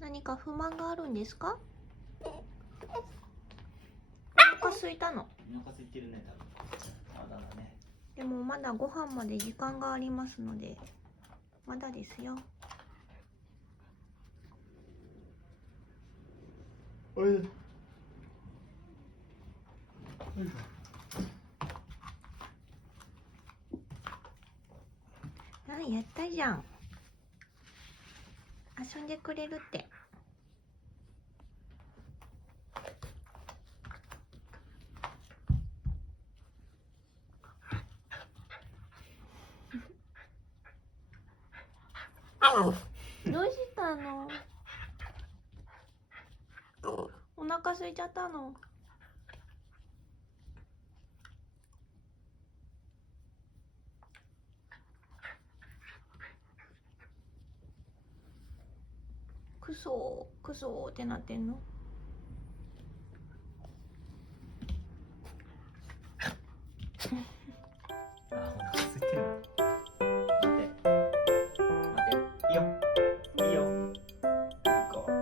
何か不満があるんですか？お腹空いたの？お腹空いてるね、多分。まだだね。でもまだご飯まで時間がありますので、まだですよ。おいで。やったじゃん。遊んでくれるって。どうしたの？お腹空いちゃったの？クソークソーってなってんの？あ、お腹空いてる。待て。待て。いいよ。いいよ。行こう。